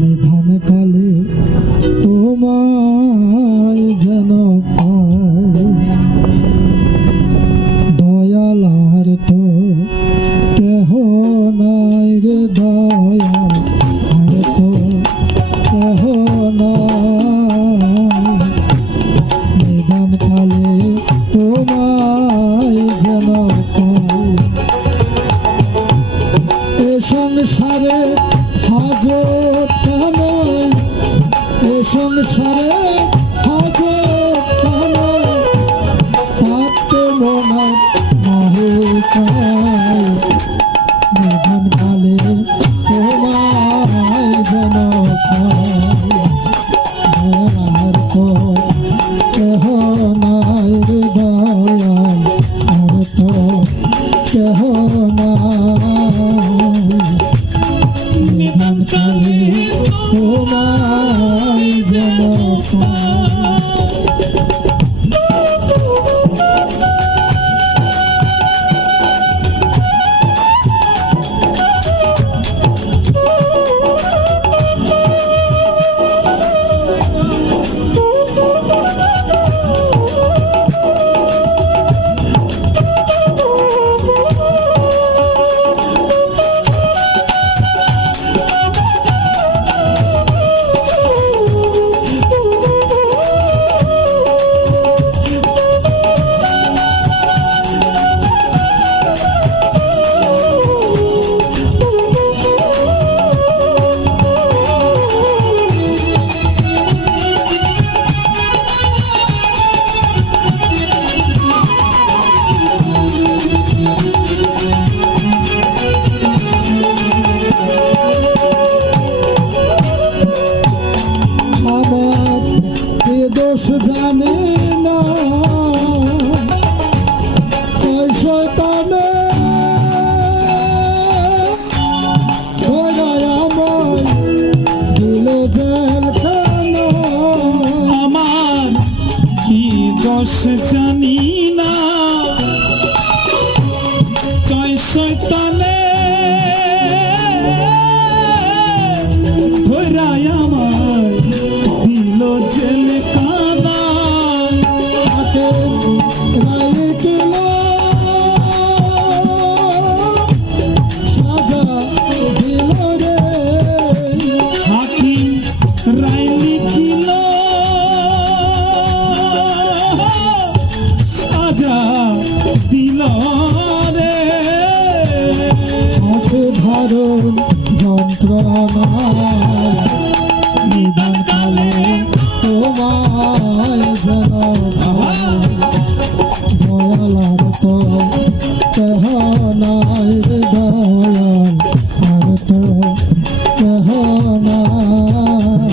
নিধান কালে তোমায় যেন পাই, দয়ালার তো কেহ নাই রে, দয়ালার তো কেহ নাই। নিধান কালে তোমায় যেন পাই, এ সংসারে হাজত নয়, এ সংসারে হাজত নয়, পাপতে মনে নাহি চাই। নিধান কালে তোমায় যেন পাই, দয়ার তো কেহ নাই রে, দয়াল আর তো কেহ নাই। নিধান কালে তোমায় যেন পাই। দোষ জানে না ওই শয়তানে, আমায় দিল জেলখানা। আমার কি দোষ জানি না, জয় শয়তানে ধরায় আমায় দিল জেলখানা। হাতে রায়ে দিল সাজা দিল রে, হাকিম রায় লিখিল সাজা দিল রে। আছে ধারণ যন্ত্রণা, নিধান কালে তোমায় যেন পাই, দয়ালার তো কেহ নাই রে, দয়াল আর তো কেহ নাই।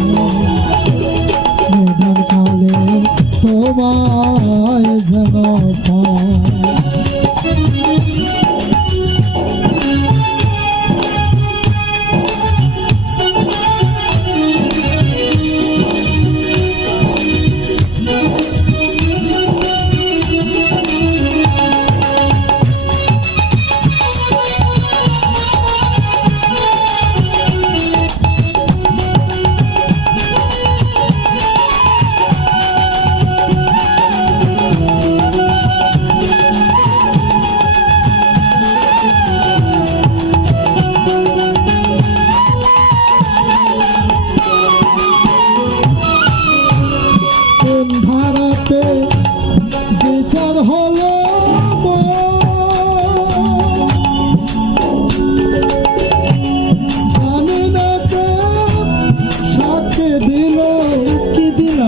নিধান কালে তোমায় যেন পাই। ধারাতে বিচার হলো জানি না কে সাথে দিল, কি দিল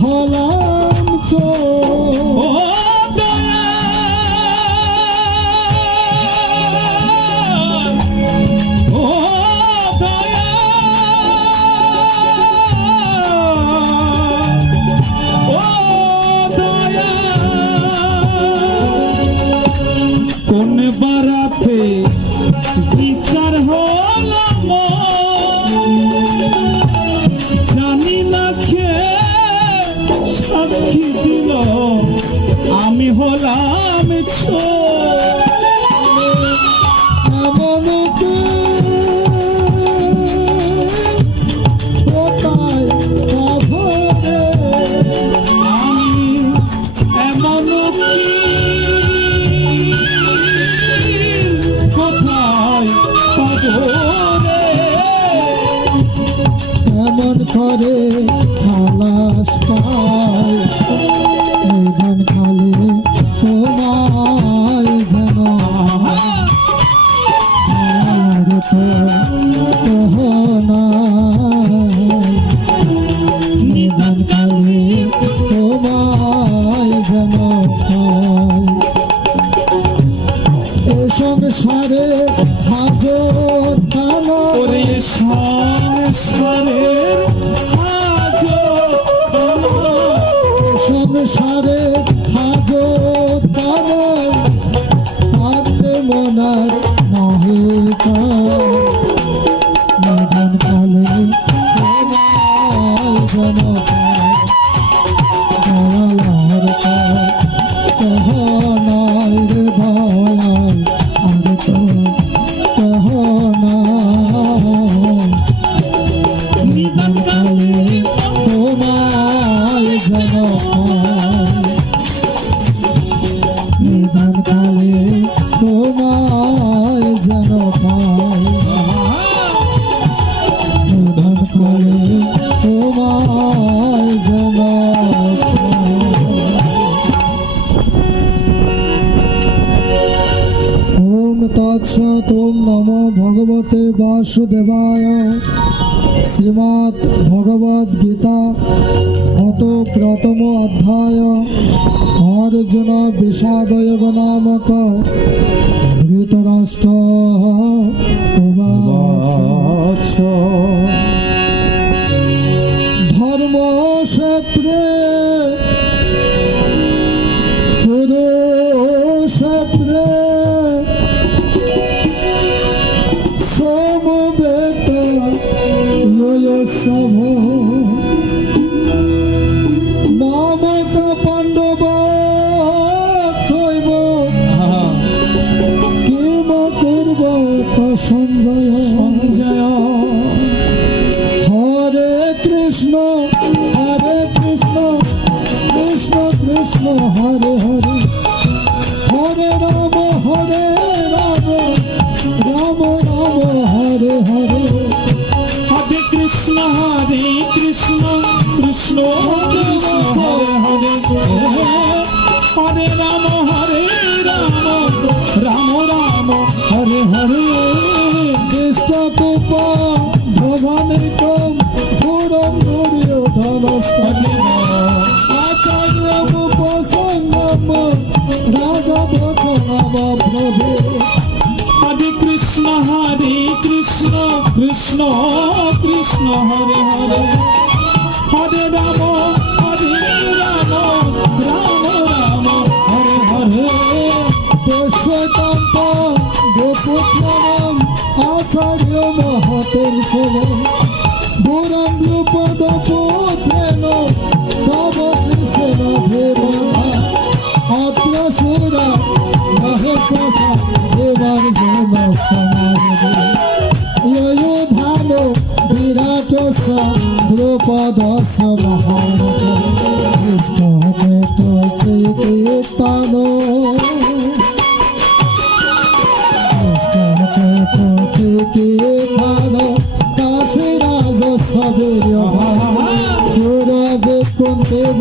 হলাম চোর। ও দয়াল, ও দয়াল, ও দয়াল। কোন বারাতে বিচার হলাম জানি না খে সাক্ষী দিল আমি হলাম হলাম ছোট। এমন কে কোথায় পাবো রে? আমি এমন কি কোথায় পাবো রে? এমন করে খালাস পায় নিধন খালি তোমায় যেন আর তো নাই। নিধন খালি তোমায় যেন পায়। এ সংসারে হাজর খানা ওরে সংসারের সংসারে হাজর তারে থাকতে মনার নাহিকা নিধন কালে তোমায় যেন দয়ালার কহ নাই রে দয়াল আর তো কহ নাই। নিধন কালে তোমায় যেন নিধন কালে তোমায় যেন নিধন কালে তোমায় যেন ওম তৎসৎ। ওম নমো ভগবতে বাসুদেবায়। শ্রীমদ্ ভগবদ গীতা অত প্রথম অধ্যায় অর্জুন বিষাদয়োগ নামক। ধৃতরাষ্ট্র উবাচ ধর্মক্ষেত্রে কুরুক্ষেত্রে সমবেত সভ মামক পাণ্ডব শৈব কিম করব সঞ্জয়। সঞ্জয় হরে কৃষ্ণ কৃষ্ণ কৃষ্ণ হরে হরে হরে রাম রাম রাম হরে হরে। হরে কৃষ্ণ কৃষ্ণ কৃষ্ণ হরে হরে হরে রাম রাম রাম হরে হরে। কৃষ্ণ তুপ ভবানিকম পুরম দুর্যোধন আচার্য উপসঙ্গম রাজা বচনম প্রভু। হরে কৃষ্ণ কৃষ্ণ কৃষ্ণ হরে হরে হরে রাম রাম রাম হরে হরে। দেশকান্ত গোপুত্রম আচার্য মহতের শোভ পুরম দ্রুপদ পুত্রেণ তব শিষ্যেন ধীরতা অত্র সুরা মহেশা দেবার জন সমাধি য়োধান বিরাট দ্রুপদ মহারথ কৃষ্ণ চিকিৎসন চিকিৎসন কাশীরাজ সবীর সুরজ কুন্দেব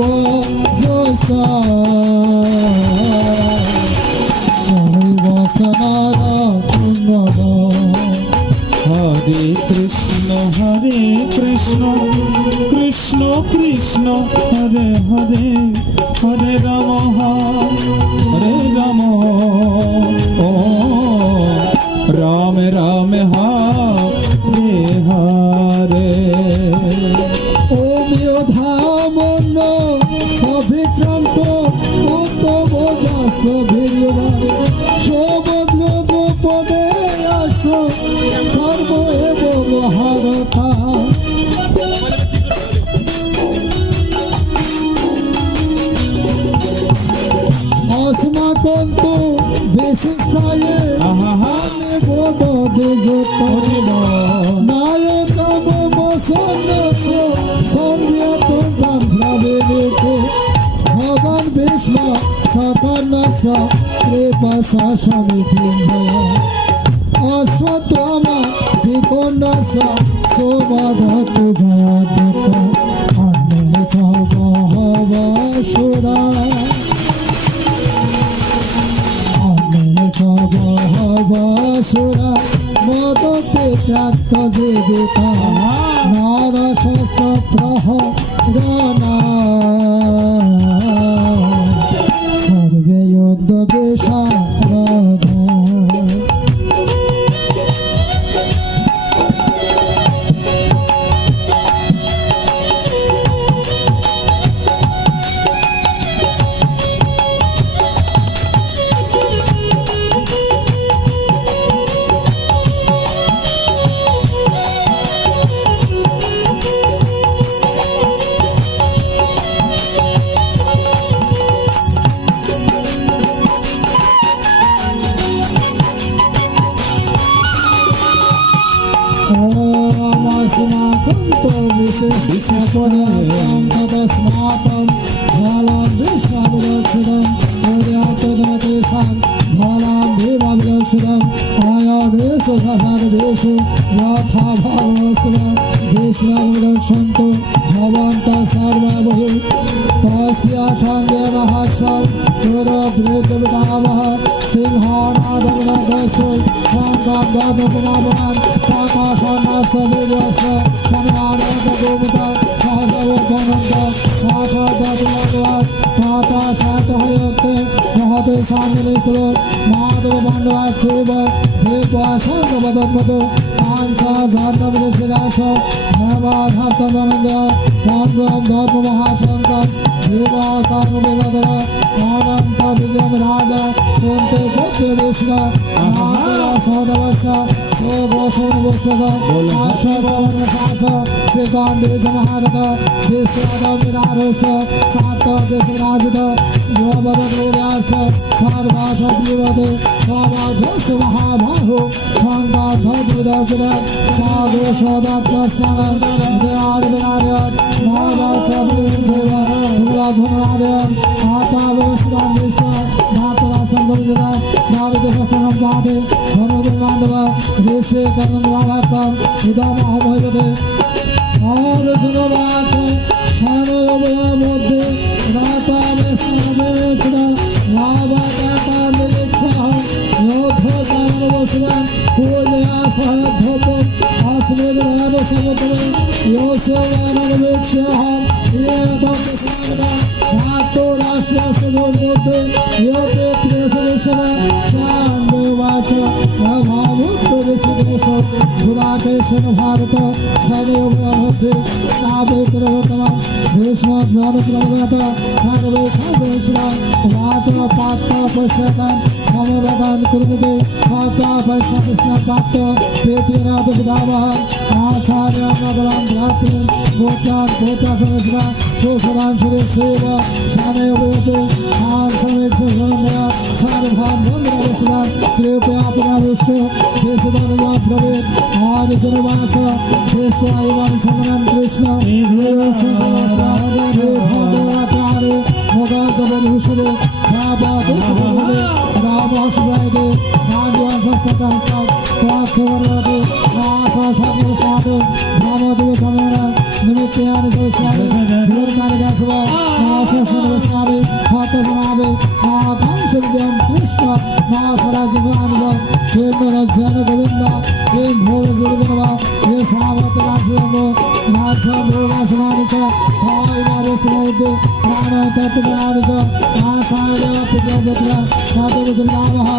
হরে কৃষ্ণ কৃষ্ণ কৃষ্ণ হরে হরে হরে রাম ও রাম রাম হরে হরে। ওমিয় ধামন্য সভিক্রান্ত উত্তম দাস ভীরবারে সৌভদ্র দ্রৌপদে আস সর্ব এব মহারথা। অস্মা কন্ত বিশিষ্টায়ে আহা আমি বোধ দিজত নায়কম মসন্নস সংযত ব্রহ্মবেদিকে ভগবান বিষ্ণ সতর্ণস কৃপসা সমিতিঞ্জয় অশ্বত্থমা বিকন্ডস সোমধত ভয়ত অন্যেচ বহবসুরা অন্যেচ বহবসুরা মদতে ত্যাক্ত জীবিতা নরশস্ত্রহ গণা সর্বে যুদ্ধ বিশারদ স্নাতম ফলম বিশ্ববিরক্ষিতম হরিয়াতদমতেশান ফলম দেবাবিরক্ষিতম আয়দেশু সসারদেশু যথা ভগবস্তুম বিশ্ববিরক্ষন্তু ভবন্ত সর্ববহি তস্য সঙ্গে মহাস্বম পুরবৃদ্ধবিদামহ সিংহনাদবিনদস্য সংগবদপুনাবনান তাকাশনাস্য দিব্যস্য সম্মানন্ত গোবিতা সহজবনন্ত সহসদবিলগবাদ তাতা সাতহয়তে মহতে সামনেশ্ব মাধব পাণ্ডবাচ্ছেব দেব সংগবদন্মত কাঞ্চা ধর্মবিদেশিদাস দেবাধার্তনন্দ চন্দ্রম ধর্ম মহাশঙ্কর দেব কর্মবিগদর অনন্ত বিজয় রাজা কুন্তে পুত্র কৃষ্ণ সহদবস্য বসুবস্যদ আশবন শাস শ্রীকান্তে মহারথ বিশ্বদবিরারস্য সাত দেশরাজিত যুবদগ্রীরাস সর্বাসবিবদে সমাধস্য মহাবাহু সংগধুদগ্র সাধুসদত্তস্নান দেয়াদিরায়ণ মহাবাচবিঞ্জেব ধুরাধুরায়ণ আতাবস্তান বিষ্ণ ধাতরা সংগরিত নাবিদশস্ত্রম পাঠে ধনুর্জন মান্ডব ঋষি কর্মবাক্যম ইদম অহমৈবতে অর্জুনবাচ শ্যামলবয়া মধ্যে রাতাবেশাবেচ্ছদ লাভকাতামিলিচ্ছাহ যোদ্ধকারবসুরান পূজয়া সহধ্যপম अस्मिन् समुद्रे योऽस्वानवेक्ष्यहम् एतत् धातो राष्ट्रस्य दुर्बुद्धे योते प्रियसदस्यः शान्देवाच अभावुत्तरसिदेश गुराकेशन भारत सदैवमध्ये तावेत्रवतमं भीष्मज्ञानप्रवगत सर्वे साधुश्रा वाचमपात्र पश्यतां समवेदान् कुर्वते पात्रा वैष्णवस्नापात्र पेतेनाथ विदावः आचार्यनगरं भ्रातॄन् गोत्रान् गोत्रासनस्रा शोषणान् सुरेशेव शानयोगते आर्समेक्षसमया सर्वान् मन्दिरवस्त्रान् कृपया पुनरुष्टो देशधर्मया भवेत् आर्जुनवाच देश्वायुवान् शरणं कृष्ण देवसंकराचार्य मोगाचवरिषुरे भावादुषुरे रामाशुभयदे भाग्यवस्तकास्तात् स्वाक्षवर्वते आशाशास्त्रात् भावदेवतमेन निमित्यानि सविष्यामि धीरकारिदासव आशासनवस्यामि हातसमावे आकांक्षविद्यं कृष्ण मासराजगानिव केन्द्ररज्ञान गोविन्द हे भोगजुर्गनव हे सावतराशिवो राजभोगासनानि च भावमावेशनोद्य प्राणतत्त्वज्ञानि च आचार्यपितृव्रत्र साधुविजलावः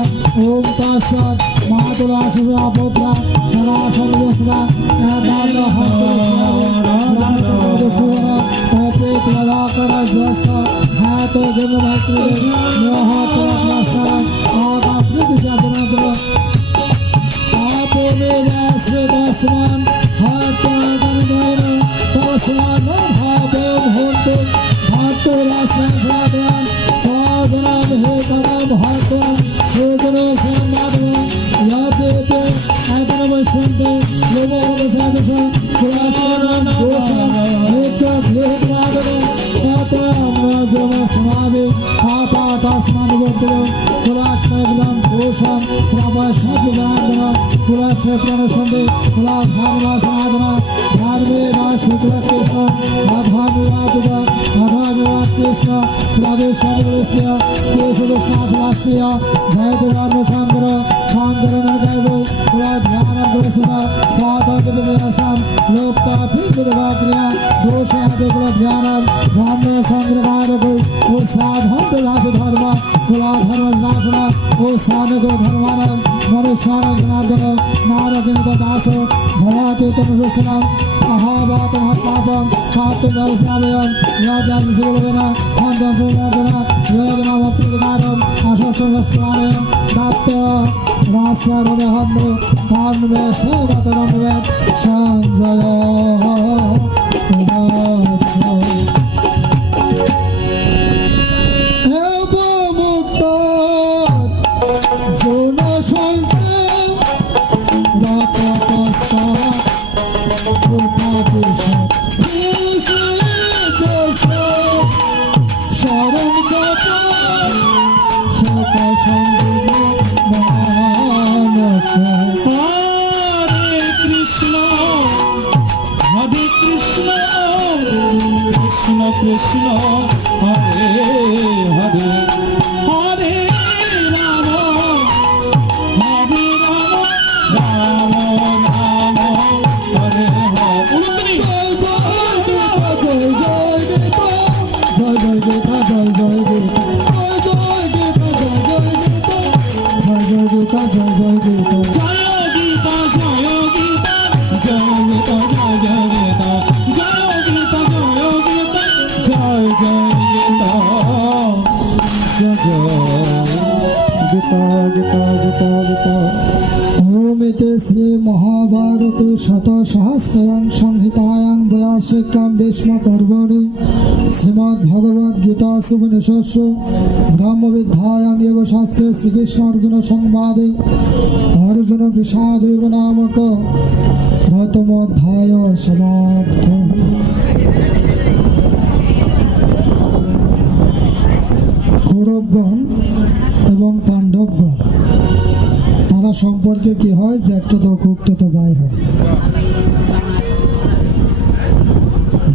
ॐ तस्सत् मातुराशिवा पुत्र सदाशनिवस्रा हातो जन्मधात्री मोहतरत्नस्वरम् आकाशृतिजातनात्र आपोमेवाश्रितस्वान् हात्वादनद्वैन तस्वान् भावं हन्तु भातुराश्रयान् साधनां हे परं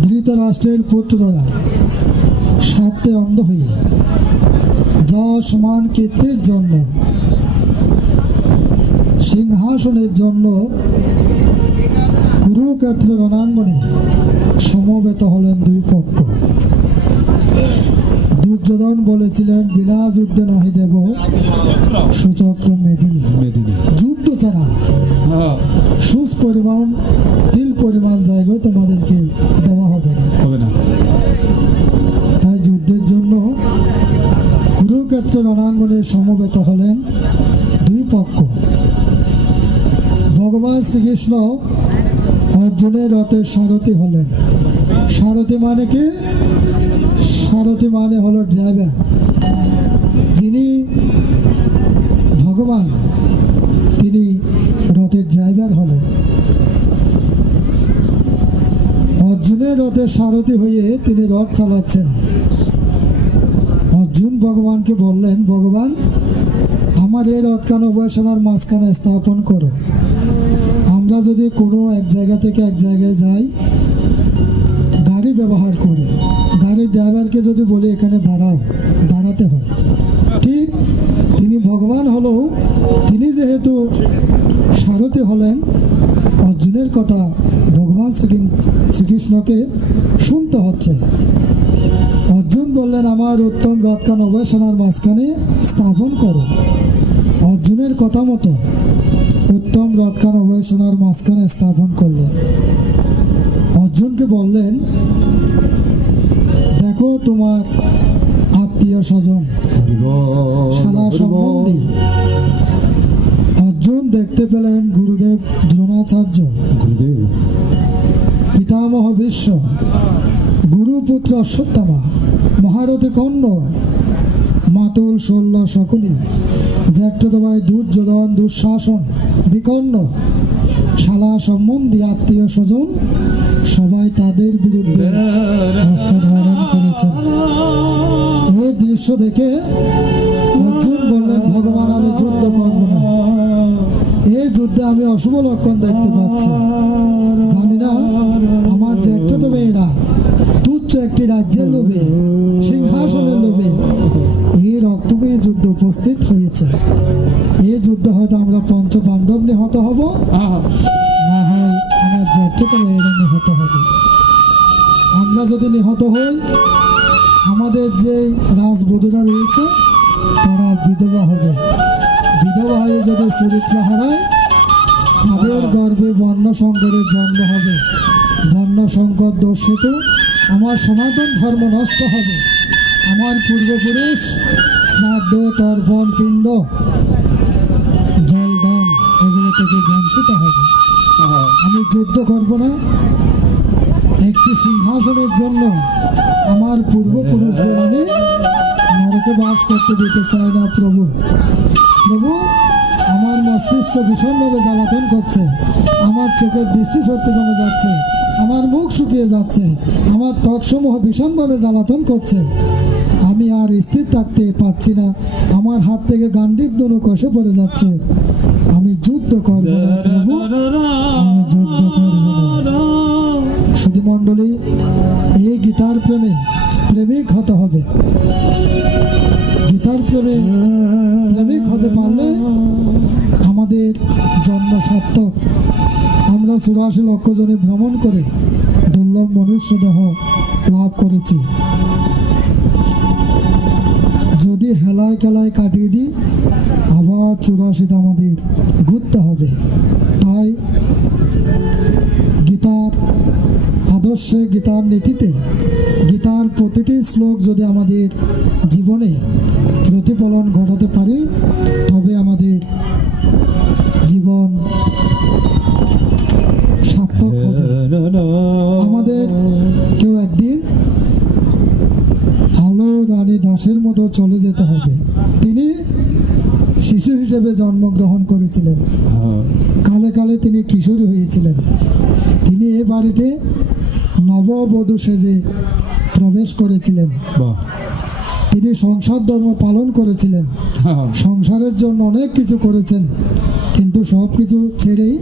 ধৃতরাষ্ট্রের পুত্ররা স্বার্থে অন্ধ হয়ে যশ মান কীর্তির জন্য সিংহাসনের জন্য কুরুক্ষেত্র রণাঙ্গনে সমবেত হলেন দুই পক্ষ। দুর্যোধন বলেছিলেন বিনা যুদ্ধে নাহি দেব সুচক্র মেদিনী। যুদ্ধ ছাড়া সুস পরিমাণ তিল পরিমাণ জায়গা তোমাদেরকে দেওয়া হবে না। তাই যুদ্ধের জন্য কুরুক্ষেত্র রণাঙ্গনে সমবেত হলেন দুই পক্ষ। ভগবান শ্রীকৃষ্ণ অর্জুনের রথের সারথি হলেন। সারথি মানে কি? সারথি মানে হলো ড্রাইভার। যিনি ভগবান তিনি রথের ড্রাইভার হলেন। অর্জুনের রথের সারথি হয়ে তিনি রথ চালাচ্ছেন। অর্জুন ভগবানকে বললেন, ভগবান আমার এই রথখান উভয় সেনার মাঝখানে স্থাপন করো। আমরা যদি কোনো এক জায়গা থেকে এক জায়গায় যাই, গাড়ি ব্যবহার করি, গাড়ির ড্রাইভারকে যদি বলি এখানে দাঁড়াও, দাঁড়াতে হয়। ঠিক তিনি ভগবান হলেও তিনি যেহেতু সারথি হলেন, অর্জুনের কথা ভগবান শ্রীকৃষ্ণকে শুনতে হচ্ছে। অর্জুন বললেন আমার উত্তম রথখান উভয় সেনার মাঝখানে স্থাপন করো। অর্জুনের কথা মতো উত্তম রথখান উভয় সেনার মাঝখানে স্থাপন করলেন। অর্জুনকে বললেন, দেখো তোমার আত্মীয় স্বজন শালা সম্বন্ধী। অর্জুন দেখতে পেলেন গুরুদেব দ্রোণাচার্য, পিতামহ ভীষ্ম, গুরুপুত্র অশ্বত্থামা, মহারথী কর্ণ, মাতুল শল্য শকুনি, জ্যেষ্ঠ ভাই দুর্যোধন, দুঃশাসন, বিকর্ণ, শালা সম্বন্ধী আত্মীয় স্বজন সবাই তাদের বিরুদ্ধে অস্ত্র ধারণ করেছেন। এই দৃশ্য দেখে অর্জুন বললেন, ভগবান আমি যুদ্ধ করব না, এই যুদ্ধে আমি অশুভ লক্ষণ দেখতে পাচ্ছি। জানি না আমার জ্যেষ্ঠত মেয়েরা তুচ্ছ একটি রাজ্যের লোভে, সিংহাসনের লোভে এই রক্তময়ী যুদ্ধ উপস্থিত হয়েছে। এই যুদ্ধে হয়তো আমরা পঞ্চ পাণ্ডব নিহত হব, না হয় আমার জ্যেষ্ঠত মেয়েরা নিহত হবে। আমরা যদি নিহত হই, আমাদের যে রাজবধূরা রয়েছে তারা বিধবা হবে। বিধবা হয়ে যদি চরিত্র হারায়, তাদের গর্ভে বর্ণ সংকরের জন্ম হবে। বর্ণ সংকর দোষ হেতু আমার সনাতন ধর্ম নষ্ট হবে। আমার পূর্বপুরুষ শ্রাদ্ধ, তর্পণ, পিণ্ড, জলদান এগুলো থেকে বঞ্চিত হবে। আমি যুদ্ধ করব না। একটি সিংহাসনের জন্য আমার পূর্বপুরুষদের আমি নরকে বাস করতে দিতে চাই না। প্রভু, প্রভু, আমার মস্তিষ্ক ভীষণভাবে জ্বালাতন করছে, আমার চোখের দৃষ্টি শক্তি কমে যাচ্ছে, আমার মুখ শুকিয়ে যাচ্ছে, আমার ত্বকসমূহ ভীষণভাবে জ্বালাতন করছে। আমি আর স্থির থাকতে পারছি না, আমার হাত থেকে গান্ডীব ধনু কষে পড়ে যাচ্ছে। আমি যুদ্ধ করব না প্রভু, আমি যুদ্ধ করব না। শুধু মণ্ডলী, এই গীতার প্রেমে প্রেমিক হতে হবে। গীতার প্রেমে প্রেমিক হতে পারলে আমাদের জন্ম সার্থক। আমরা 84 লক্ষ জনে ভ্রমণ করে দুর্লভ মনুষ্য দেহ লাভ করেছি। যদি হেলায় খেলায় কাটিয়ে দিই, আবার 84 আমাদের ঘুরতে হবে। তাই গীতার আদর্শে, গীতার নীতিতে, গীতার প্রতিটি শ্লোক যদি আমাদের জীবনে প্রতিফলন ঘটাতে পারি, তবে আমাদের জীবন সার্থক হবে। আমাদের কেউ একদিন আলো রানী দাসের মতো চলে যেতে হবে। তিনি শিশু হিসেবে জন্মগ্রহণ করেছিলেন, কালে কালে তিনি কিশোরী হয়েছিলেন। তিনি এ বাড়িতে নববধূ সেজে প্রবেশ করেছিলেন। তিনি সংসার ধর্ম পালন করেছিলেন, সংসারের জন্য অনেক কিছু করেছেন, কিন্তু সব কিছু ছেড়েই